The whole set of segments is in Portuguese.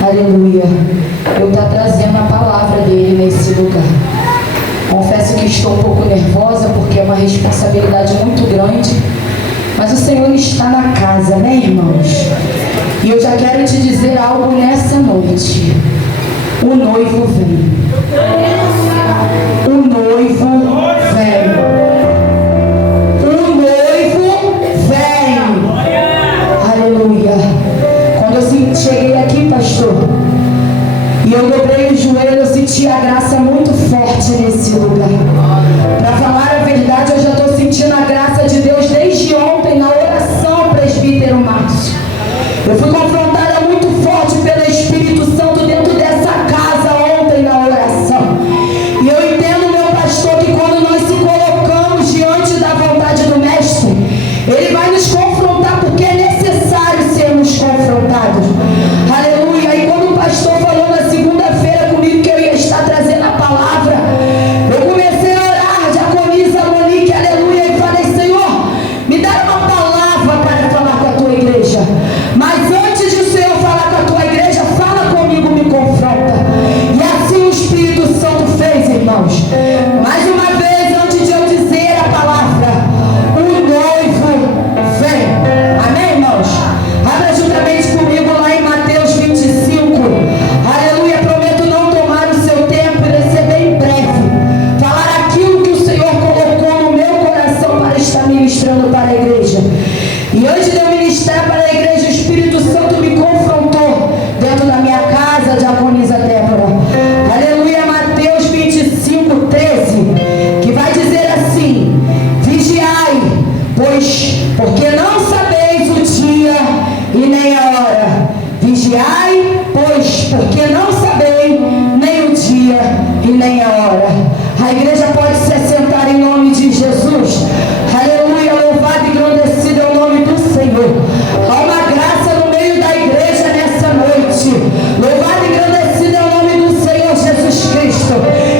Aleluia. Eu estou trazendo a palavra dele nesse lugar. Confesso que estou um pouco nervosa porque é uma responsabilidade muito grande. Mas o Senhor está na casa, né, irmãos? E eu já quero te dizer algo nessa noite. O noivo vem. O noivo vem. O noivo vem. Aleluia. Quando eu cheguei aqui, pastor, e eu dobrei o joelho, eu senti a graça muito forte nesse lugar. Para falar a verdade, eu já estou sentindo a graça de Deus desde ontem na oração, presbítero Márcio. Eu fui confrontada muito forte pelo Espírito Santo dentro dessa casa ontem na oração. E eu entendo, meu pastor, que quando nós se colocamos diante da vontade do Mestre, Ele vai nos confrontar porque é necessário sermos confrontados. Aleluia. E quando o pastor falou na segunda-feira comigo que eu ia estar trazendo a palavra, eu comecei a orar, diaconisa Monique, aleluia, e falei: Senhor, me dá uma palavra para falar com a tua igreja. Mas antes de o Senhor falar com a tua igreja, fala comigo, me confronta. E assim o Espírito Santo fez, irmãos. Mais uma vez, antes de eu dizer a palavra, o noivo vem. Amém, irmãos? Abra juntamente comigo lá em Mateus 25. Aleluia. Prometo não tomar o seu tempo e ser bem breve. Falar aquilo que o Senhor colocou no meu coração para estar ministrando para a igreja. E antes de eu ministrar para a igreja, o Espírito Santo me confrontou dentro da minha casa, diaconisa Débora. Aleluia. Mateus 25, 13, que vai dizer assim: vigiai, pois, porque não sabeis o dia e nem a hora. Vigiai, pois, porque não sabeis nem o dia e nem a hora. A igreja pode se assentar em nome de Jesus. Aleluia. Louvado e engrandecido é o nome do Senhor. Há uma graça no meio da igreja nessa noite. Louvado e engrandecido é o nome do Senhor Jesus Cristo.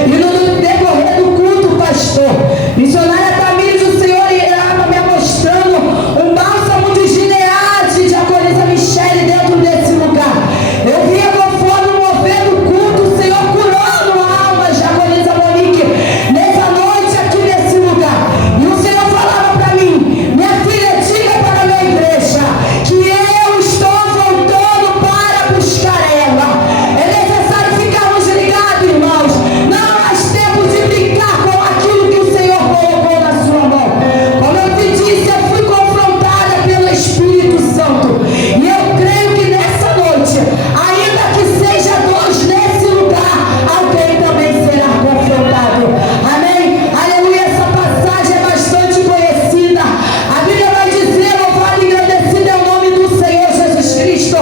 E no decorrer do culto, pastor, missionária Tamires, o Senhor irá me mostrando um bálsamo de Gileade, de diaconisa Michele, dentro desse lugar. Eu via conforme o mover do culto, o Senhor curando almas, diaconisa Monique, nessa noite aqui nesse lugar. E o Senhor falava para mim: minha filha, diga para a minha igreja que eu estou voltando para buscar ela. É necessário ficarmos ligados, irmãos. Não há mais tempo de brincar com aquilo que o Senhor colocou na sua mão. Como eu te disse, eu fui confrontada pelo Espírito Santo. E eu creio que nessa noite, ainda que seja dois nesse lugar, alguém também será confrontado. Amém? Aleluia. Essa passagem é bastante conhecida. A Bíblia vai dizer: louvado e engrandecido é o nome do Senhor Jesus Cristo,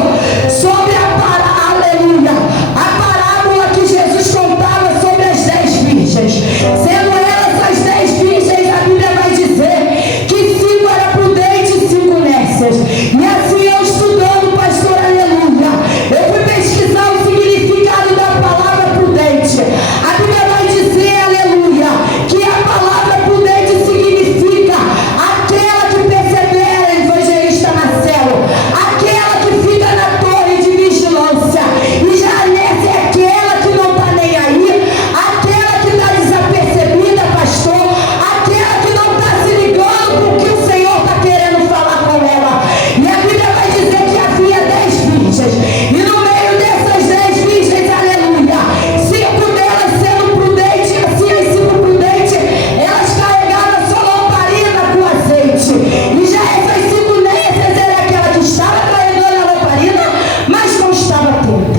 sobre aleluia, a parábola que Jesus contava sobre as 10 virgens. Sendo elas as 10 virgens, a Bíblia vai dizer que 5 eram prudentes e 5 nécias. E assim, eu estudando, pastor, aleluia, eu fui pesquisar o significado da palavra prudente. A Bíblia vai dizer, aleluia, que a palavra prudente significa aquela que persevera, evangelista Marcelo, aquela que fica na torre de vigilância. E já nessa é aquela que não está nem aí, aquela que está desapercebida, pastor, aquela que não está se ligando com o que o Senhor está querendo falar com ela. E a Bíblia vai dizer que havia 10 virgens, e no meio dessas 10 virgens, aleluia, 5 delas sendo prudentes, e assim as 5 prudentes, elas carregavam sua lamparina com azeite. E já essas 5 nécias era aquela que estava carregando a lamparina, mas não estava atenta.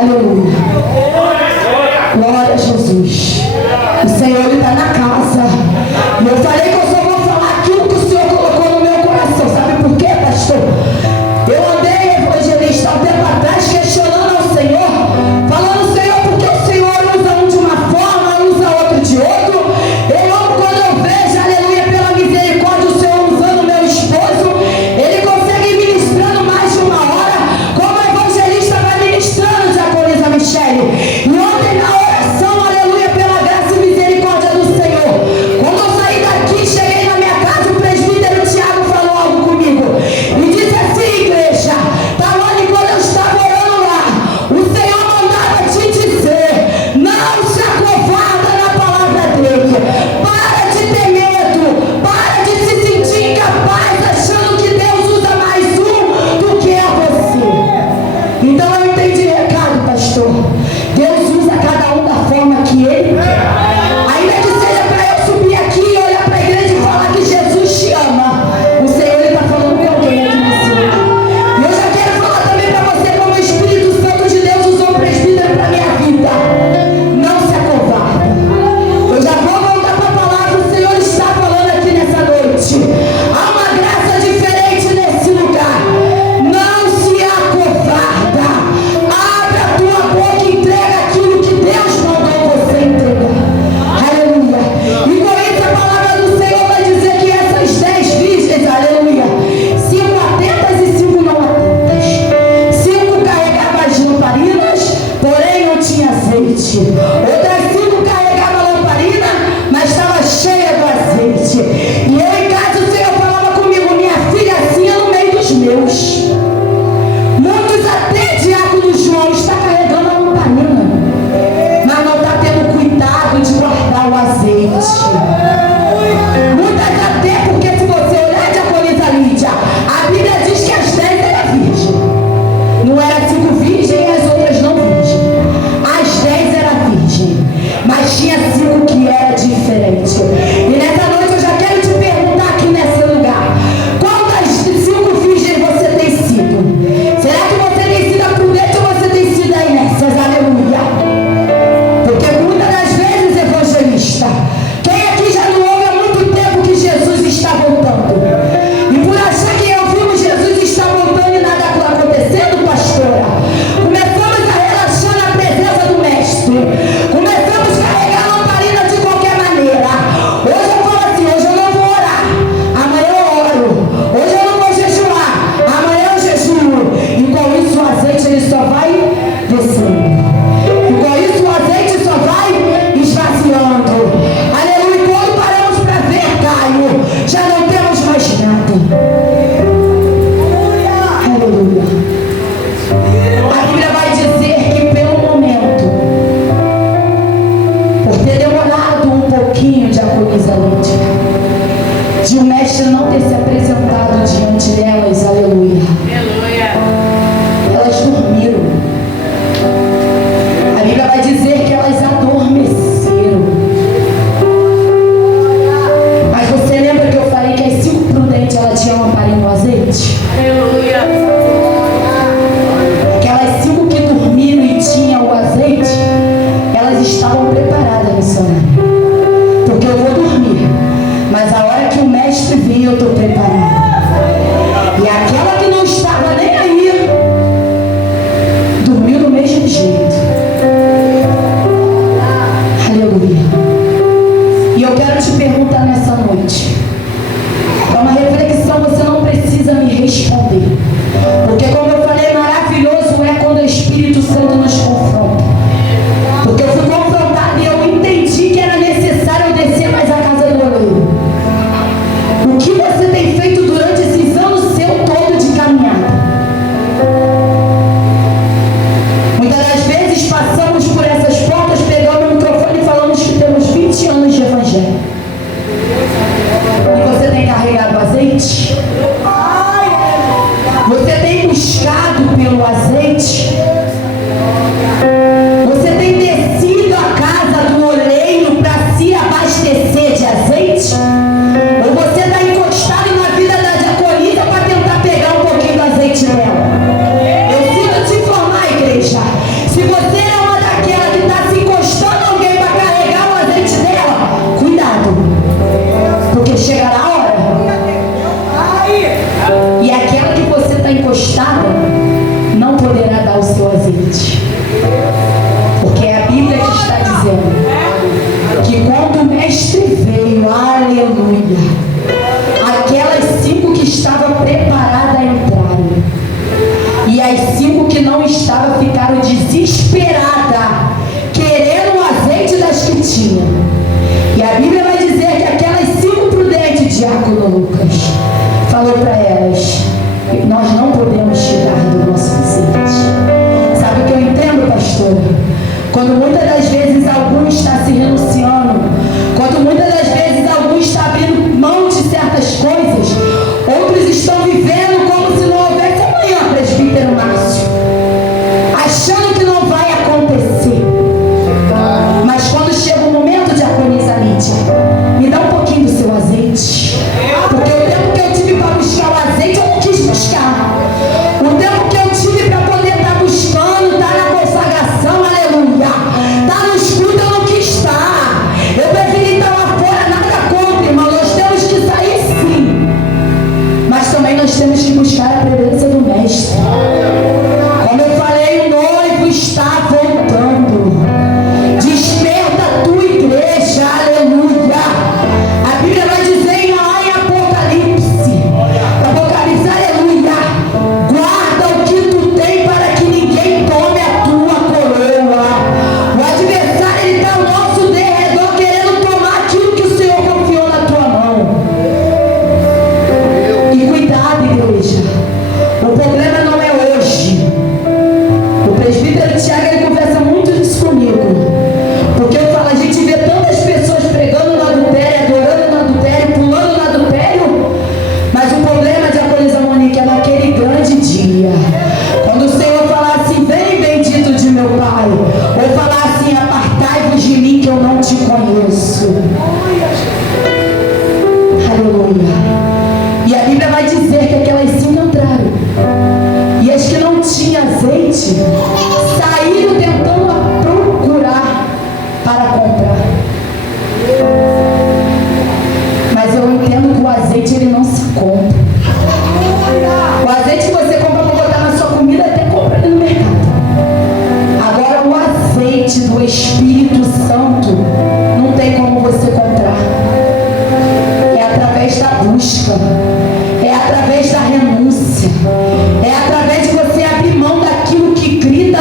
Aleluia. Glória a Jesus. O Senhor está na casa. E eu falei que eu só vou falar aquilo que o Senhor colocou no meu coração. Sabe por quê, pastor? Eu andei, evangelista, há um tempo atrás, questionando ao Senhor, falando: Senhor, por que o Senhor usa um de uma forma, usa outro de outro? Eu amo quando eu vejo, aleluia, pela misericórdia, o Senhor usando meu esposo. Ele consegue ir ministrando mais de uma hora, como a evangelista vai ministrando, diaconisa Michele. azeite? Você tem descido à casa do oleiro para se abastecer de azeite? Ou você está encostado na vida da diaconisa para tentar pegar um pouquinho do azeite dela? Eu sinto te informar, igreja. Se você é uma daquela que está se encostando em alguém para carregar o azeite dela, cuidado, porque chegará a hora. E aquela que você está encostada não poderá dar o seu azeite. Porque é a Bíblia que está dizendo que quando o mestre veio, aleluia, aquelas 5 que estavam preparadas entraram. E as 5 que não estavam ficaram desesperadas, querendo o azeite das que tinham. E a Bíblia vai dizer que aquelas 5 prudentes, diácono Lucas, falou para elas: nós não podemos tirar do nosso azeite. Sabe o que eu entendo, pastora? Quando muitas das vezes algum está se renunciando, quando muitas das vezes algum está abrindo mão de certas coisas, outros estão vivendo como se não houvesse amanhã, presbítero Márcio, achando que não vai acontecer. Mas quando chega o momento de agonizar, Lídia, me dá um pouquinho do seu azeite, porque o tempo que eu tive para buscar o azeite, eu não quis buscar. O tempo que eu tive para poder estar buscando, estar na consagração, aleluia, estar no escudo, eu não quis estar. Eu preferi estar lá fora, nada contra, irmão. Nós temos que sair sim, mas também nós temos que buscar a presença do mestre. Como eu falei, o noivo está voltando. Desperta a tua igreja, aleluia. A Bíblia vai dizer lá em Apocalipse, aleluia, guarda o que tu tem para que ninguém tome a tua coroa. O adversário, ele está ao nosso derredor querendo tomar aquilo que o Senhor confiou na tua mão. E cuidado, igreja, o problema não é hoje. O presbítero Tiago, ele conversa muito isso comigo, porque eu falo, a gente vê tantas pessoas pregando no adultério, adorando no adultério, pulando no adultério, mas o problema de Acolisa Monique é naquele grande dia, quando o Senhor falar assim: vem bendito de meu Pai, ou falar assim: apartai-vos de mim que eu não te conheço. Aleluia. E a Bíblia vai dizer que aquelas 5 entraram, e as que não tinham azeite saíram tentando procurar para comprar. Mas eu entendo que o azeite, ele não se compra. O azeite que você compra para botar na sua comida, até compra ali no mercado. Agora, o azeite do Espírito Santo não tem como você comprar. É através da busca, é através da renúncia, é através de você abrir mão daquilo que grita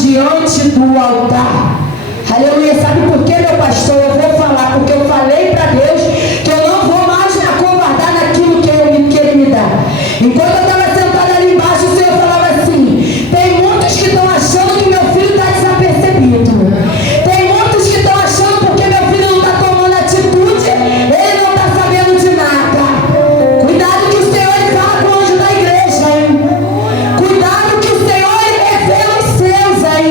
diante do altar. Aleluia. Sabe por quê, meu pastor? Eu vou falar, porque eu falei para Deus que eu não vou mais me acovardar naquilo que Ele me dá. Enquanto eu estava sentada ali embaixo, o Senhor falava assim: tem muitos que estão achando que meu filho está desapercebido. Tem muitos que estão achando porque meu filho não está tomando atitude, ele não está sabendo de nada. Cuidado que o Senhor ele fala com o anjo da igreja, hein? Cuidado que o Senhor ele revela os seus, hein?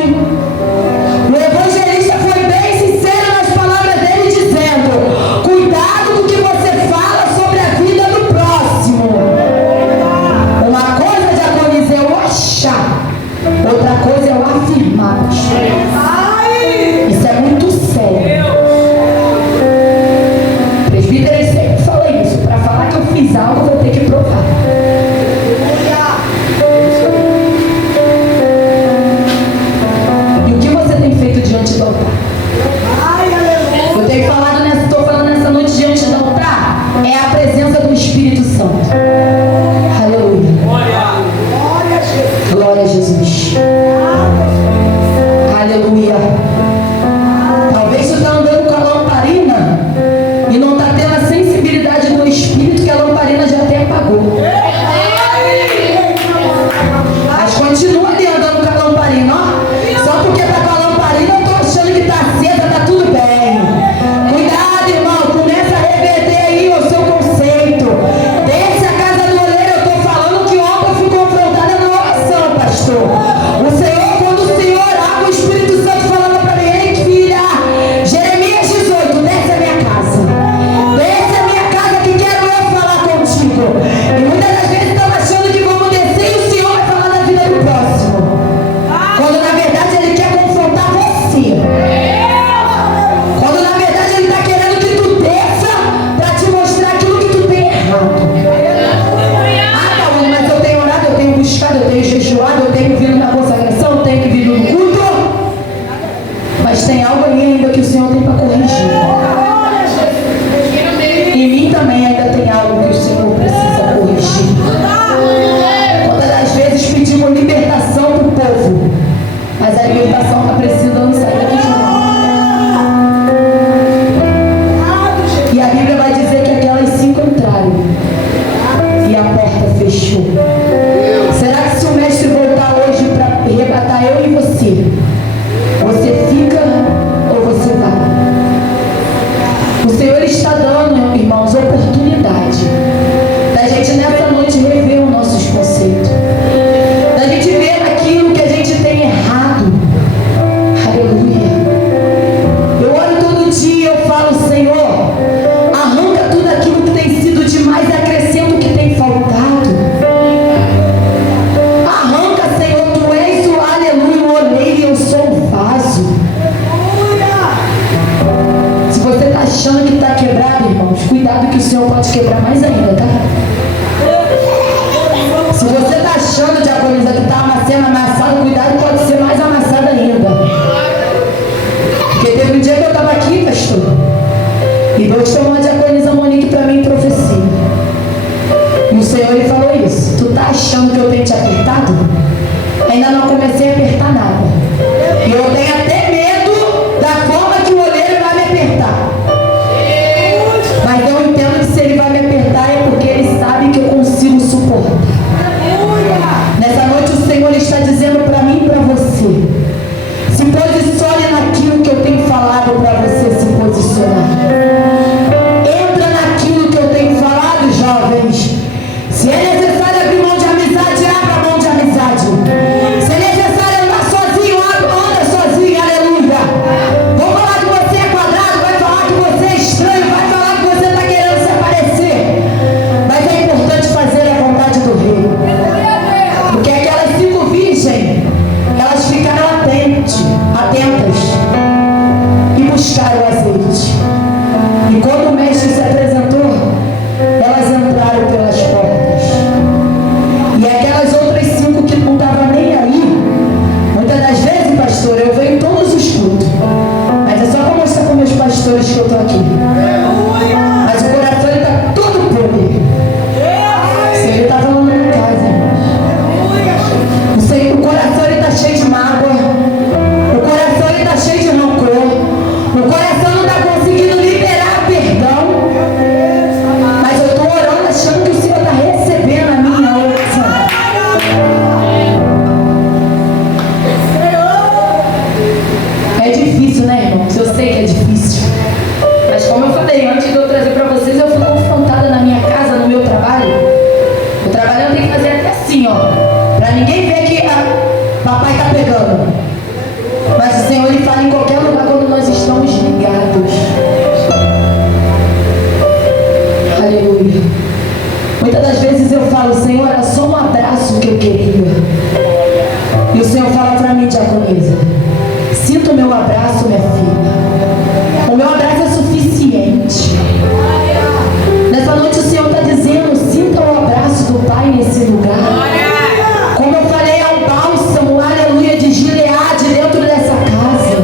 O evangelista foi bem sincero nas palavras dele, dizendo: cuidado com o que você fala sobre a vida do próximo. Uma coisa, diaconisa, é o achar, outra coisa é o afirmar. Isso é muito sério. Presbítero sempre fala isso: para falar que eu fiz algo, eu vou ter que provar. E o que você tem feito diante do altar? Eu tenho falado estou falando nessa noite diante do altar, é a presença do Espírito Santo. Aleluia. Glória a Jesus. Aleluia. Talvez você está andando com a lamparina e não está tendo a sensibilidade do Espírito que a lamparina já até apagou. Mas continua ali andando com a lamparina, ó. Só porque está com a lamparina, eu estou achando que está acesa, está tudo bem. Cuidado, irmão, começa a reverter aí o seu conceito. Desce a casa do oleiro, eu estou falando que ontem eu fui confrontada na oração, pastor. O Senhor, quando o Senhor orava, o Espírito Santo falava para mim: ei, filha, Jeremias 18, desce a minha casa. Desce a minha casa que quero eu falar contigo. E muitas das vezes estamos achando que vamos descer e o Senhor vai falar da vida do próximo. Quando na verdade Ele quer confrontar você. Quando na verdade Ele está querendo que tu desça para te mostrar aquilo que tu tem errado. Ah, Paulo, mas eu tenho orado, eu tenho buscado, eu tenho jejuado, eu tenho vindo na consagração, eu tenho vindo no culto. Mas tem algo aí ainda que o Senhor tem para corrigir. Em mim também ainda tem algo que o Senhor precisa corrigir. Quantas das vezes pedimos libertação para o povo, mas a libertação está precisando sair daqui de nós. E a Bíblia vai dizer que aquelas 5 entraram e a porta fechou. Será que se o mestre voltar hoje para arrebatar eu e você, você fica ou você vai? O Senhor está dando, irmãos, oportunidade da gente nessa noite rever os nossos conceitos, da gente ver aquilo que a gente tem errado. Aleluia. Eu oro todo dia, eu falo: Senhor, arranca tudo aquilo que tem sido demais e acrescenta o que tem faltado. Arranca, Senhor, tu és o aleluia, o oleiro e eu sou o vaso. Se você está achando que está quebrado, irmãos, cuidado que o Senhor pode quebrar mais ainda, tá? Se você está achando, diaconisa, que está sendo amassado, cuidado, pode ser mais amassado ainda. Porque teve um dia que eu estava aqui, pastor, e Deus tomou a diaconisa Monique para mim em profecia. E o Senhor ele falou isso: tu está achando que eu tenho te apertado? Ainda não comecei a apertar nada. E eu tenho até medo da forma que o oleiro vai me apertar. Mas eu entendo que se ele vai me apertar é porque ele sabe que eu consigo suportar. Nessa noite o Senhor está dizendo para mim e para você: se posicione naquilo que eu tenho falado para você se posicionar. Entra naquilo que eu tenho falado, jovens. Se é necessário abrir mão de amizade, abra mão de amizade. Se é necessário andar sozinho, anda sozinho, aleluia. Vou falar que você é quadrado, vai falar que você é estranho, vai falar que você está querendo se aparecer. Mas é importante fazer a vontade do Rei. Porque aquelas 5 virgens, elas ficaram atentas e buscaram o azeite. E quando o mestre se apresentou, elas entraram pelas portas. E aquelas outras 5 que não estavam nem aí, muitas das vezes, pastor, eu venho em todos os cultos, mas é só para mostrar para meus pastores que eu estou aqui. Mas o coração está todo podre. Se ele está falando em casa, o coração está cheio de mágoa, meu abraço, minha filha. O meu abraço é suficiente. Nessa noite o Senhor está dizendo: sinta o abraço do Pai nesse lugar. Como eu falei, é um bálsamo, aleluia, de Gileade dentro dessa casa.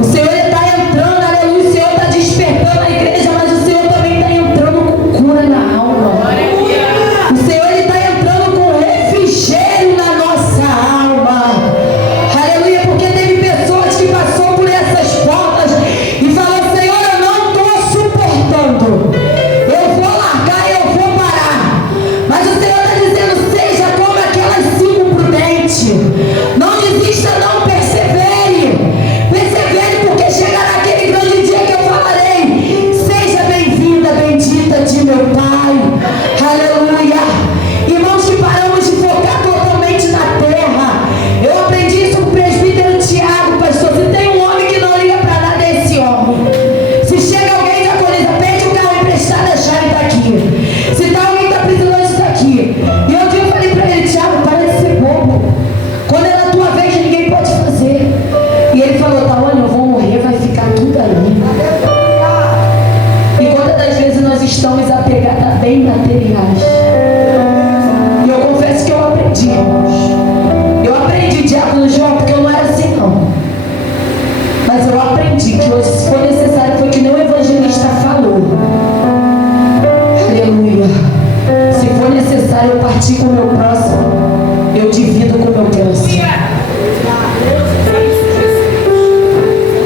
O Senhor está entrando, aleluia, o Senhor está despertando a igreja, mas o Senhor também está entrando com cura na alma. O Senhor está entrando com refrigério na nossa alma. Aleluia, porque teve pessoas que passou por essas portas e falou: Senhor, eu não estou suportando. Eu vou largar, eu vou parar. Mas o Senhor está dizendo: seja como aquelas 5 prudentes. Não desista, não, persevere. Persevere, porque chegará aquele grande dia que eu falarei: seja bem-vinda, bendita de meu Pai. Aleluia. Irmãos, que paramos de focar totalmente na terra. Eu aprendi isso com o presbítero Tiago, pastor. Se tem um homem que não liga para nada, é esse homem. Se chega alguém de acolhida, pede o carro emprestado, a chave está aqui. Se tá alguém que está precisando, está aqui. E um dia eu falei para ele: Tiago, para de ser bobo. Quando é na tua vez, ninguém pode fazer. E ele falou: tá, olha, eu vou morrer, vai ficar tudo aí. E quantas das vezes nós estamos apegados a bem materiais? E eu confesso que eu aprendi, irmãos. Eu aprendi, diácono João, porque eu não era assim, não. Mas eu aprendi que hoje, se for necessário, foi que nem o evangelista falou. Aleluia. Se for necessário eu partir com o meu próximo, eu divido com o meu próximo.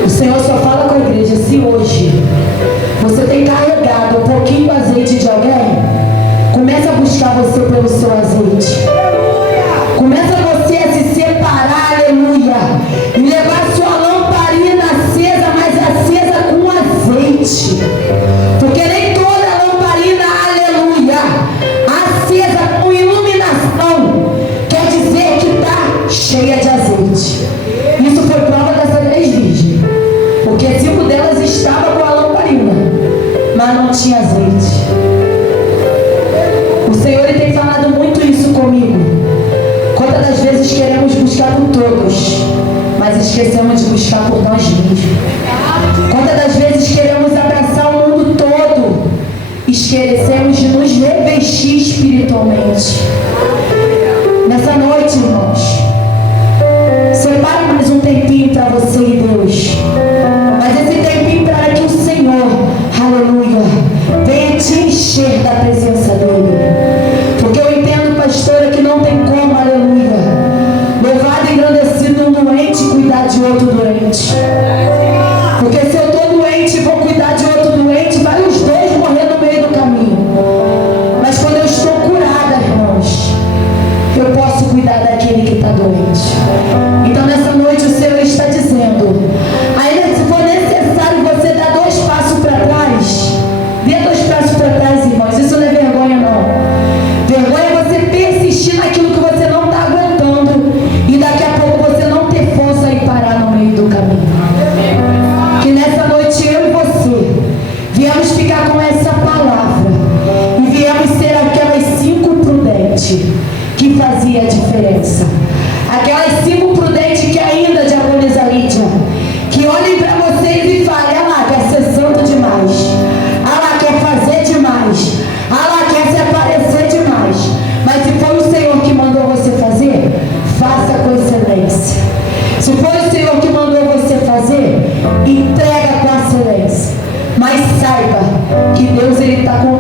O Senhor só fala com a igreja: se hoje você tem carregado um pouquinho do azeite de alguém, começa a buscar você pelo seu azeite. Começa você a se separar, aleluia, e levar sua lamparina acesa, mas acesa com azeite. Porque nem toda lamparina, aleluia, acesa com iluminação, quer dizer que está cheia de azeite. Isso foi prova dessas 10 virgens. Porque 5 delas estavam com a lamparina, mas não tinha azeite. O Senhor ele tem falado muito isso comigo. Quantas das vezes queremos buscar por todos, mas esquecemos de buscar por nós mesmos. Quantas das vezes queremos abraçar o mundo todo, esquecemos de nos revestir espiritualmente. Nessa noite, irmãos, separe mais um tempinho para você e Deus. Mas esse tempinho para que o Senhor, aleluia, venha te encher da presença dEle. Porque eu entendo, pastora, que não tem como, aleluia, louvado e engrandecido um doente cuidar de outro doente. Porque se eu estou doente e vou cuidar de outro doente, vai os dois morrer no meio do caminho. Mas quando eu estou curada, irmãos, eu posso cuidar daquele que está doente. Então nessa noite o Senhor está dizendo: ainda se for necessário você dar 2 passos para trás, dê 2 passos para trás, irmãos. Isso não é vergonha, não. Vergonha é você persistir naquilo que você não está aguentando e daqui a pouco você não ter força e parar no meio do caminho. Que nessa noite eu e você viemos ficar com essa palavra e viemos ser aquelas 5 prudentes que fazia a diferença. Aquelas 5 prudentes que ainda, diaconisa Lídia, que olhem para vocês e falem: ah lá, quer ser santo demais, ah lá, quer fazer demais, ah lá, quer se aparecer demais. Mas se foi o Senhor que mandou você fazer, faça com excelência. Se foi o Senhor que mandou você fazer, entrega com excelência. Mas saiba que Deus está com